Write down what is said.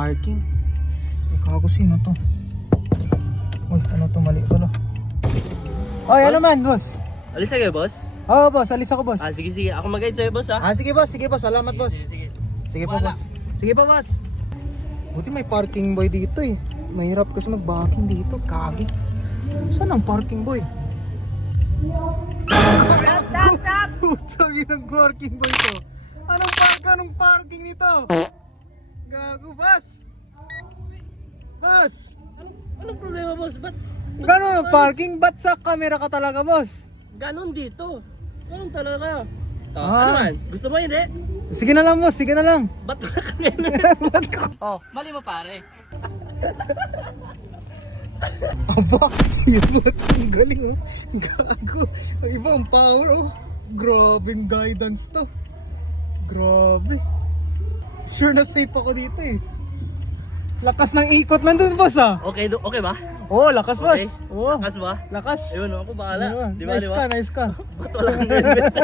parking. Ikaw sino to? Uy, ano to, mali pala. Oy, ano man, boss? Alis na kayo, boss? Oo, boss, alis ako, boss. Sige, sige. Ako mag-guide sa'yo, boss, ha? Sige, boss, sige, boss. Salamat, boss. Sige. Sige po, Wala. boss. Sige po, boss. Buti may parking boy dito eh. Mahirap kasi mag-backing dito. Kagi. Saan ang parking boy? Putang inang parking boy to. Anong parking nito? Gago, boss. Boss. Anong problema, boss? Ba't? Gano'n parking? Ba't sa camera ka talaga, boss? Ganon dito. Ganon talaga. Ah. Ano man? Gusto mo hindi? Sige na lang, boss. Sige na lang. Ba't wala ka ngayon? Ba't ka? Oh, mali mo, pare. Aba, yun, ang galing oh. Gago. Ang iba ang power oh. Grabing guidance to. Grabe. Sure na safe ako dito eh. Lakas ng ikot nandun, boss ah. Okay, okay ba? Oo, lakas, boss. Okay. Oo. Lakas ba? Lakas. Ayun, ako bahala. Ayun. Di ba, Nice di ba? ka, nice ka. Ba't wala kang helmet?